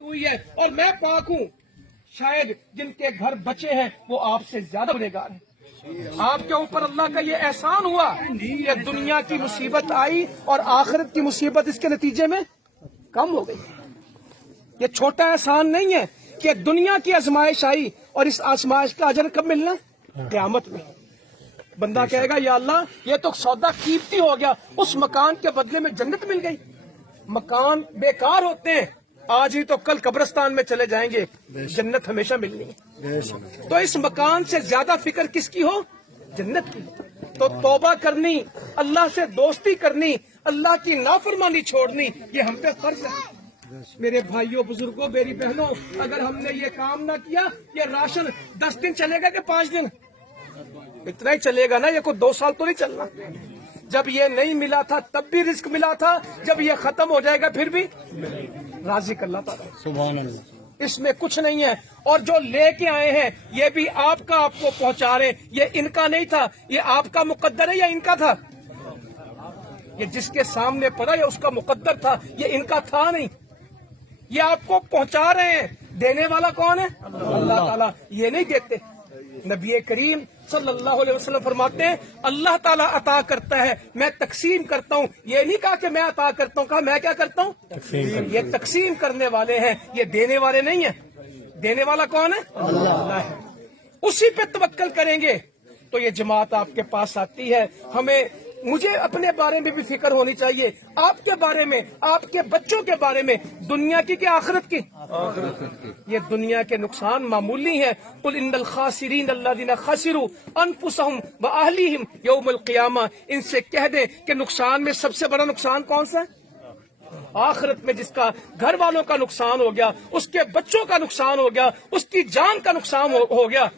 हुई है और मैं पाक हूँ। शायद जिनके घर बचे हैं वो आपसे ज्यादा गुनहगार हैं। आपके ऊपर अल्लाह का ये एहसान हुआ कि दुनिया की मुसीबत आई और आखिरत की मुसीबत इसके नतीजे में कम हो गई। ये छोटा एहसान नहीं है कि दुनिया की आजमाइश आई और इस आजमाइश का अजर कब मिलना? क़यामत में। बंदा कहेगा या अल्लाह ये तो सौदा कीमती हो गया, उस मकान के बदले में जन्नत मिल गई। मकान बेकार होते हैं, आज ही तो कल कब्रिस्तान में चले जाएंगे, जन्नत हमेशा मिलनी है। तो इस मकान से ज्यादा फिक्र किसकी हो? जन्नत की। तो तौबा करनी, अल्लाह से दोस्ती करनी, अल्लाह की नाफरमानी छोड़नी, ये हम पे फर्ज है। मेरे भाइयों, बुजुर्गों, मेरी बहनों, अगर हमने ये काम ना किया, ये राशन 10 दिन चलेगा कि 5 दिन? इतना ही चलेगा ना, ये कोई 2 साल तो नहीं चलना। जब ये नहीं मिला था तब भी रिस्क मिला था, जब ये खत्म हो जाएगा फिर भी राजी अल्लाह ताला। सुभान अल्लाह। इसमें कुछ नहीं है। और जो लेके आए हैं ये भी आपका आपको पहुंचा रहे, ये इनका नहीं था, ये आपका मुकद्दर है या इनका था? ये जिसके सामने पड़ा ये उसका मुकद्दर था, ये इनका था नहीं। ये आपको पहुंचा रहे हैं। देने वाला कौन है? अल्लाह ताला। ये नहीं देते। नबी करीम सल्लल्लाहु अलैहि वसल्लम फरमाते हैं अल्लाह ताला अता करता है, मैं तकसीम करता हूँ। ये नहीं कहा कि मैं अता करता हूँ, कहा मैं क्या करता हूँ? ये तकसीम करने वाले हैं, ये देने वाले नहीं है। देने वाला कौन है? अल्लाह है। उसी पे तवक्कल करेंगे तो ये जमात आपके पास आती है। मुझे अपने बारे में भी फिक्र होनी चाहिए, आपके बारे में, आपके बच्चों के बारे में, दुनिया की कि आखिरत की? ये दुनिया के नुकसान मामूली हैं। कुल इन्नल खासिरीन अल्लज़ीना खसिरू अनफुसहुम व अहलीहिम यौमल क़ियामा। इनसे कह दे कि नुकसान में सबसे बड़ा नुकसान कौन सा है? आखिरत में जिसका घर वालों का नुकसान हो गया, उसके बच्चों का नुकसान हो गया, उसकी जान का नुकसान हो गया,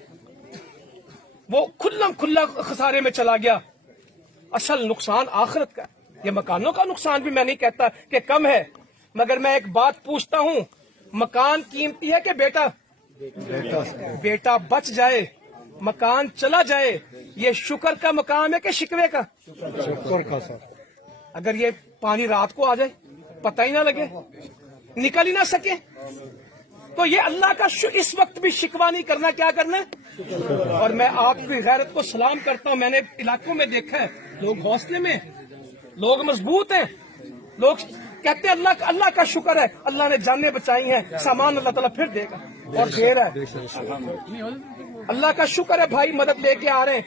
वो खुल्लम खुल्ला खसारे में चला गया। असल नुकसान आखिरत का। ये मकानों का नुकसान भी मैं नहीं कहता कि कम है, मगर मैं एक बात पूछता हूँ, मकान कीमती है कि बेटा? बेटा बच जाए, मकान चला जाए, ये शुक्र का मकाम है कि शिकवे का? शुक्र का सर। अगर ये पानी रात को आ जाए, पता ही ना लगे, निकल ही ना सके, तो ये अल्लाह का इस वक्त भी शिकवा नहीं करना, क्या करना है? और मैं आपकी गैरत को सलाम करता हूँ। मैंने इलाकों में देखा है, लोग हौसले में, लोग मजबूत हैं, लोग कहते हैं अल्लाह का शुक्र है, अल्लाह ने जानें बचाई हैं, सामान अल्लाह ताला फिर देगा और दे रहा है। अल्लाह का शुक्र है भाई, मदद लेके आ रहे हैं।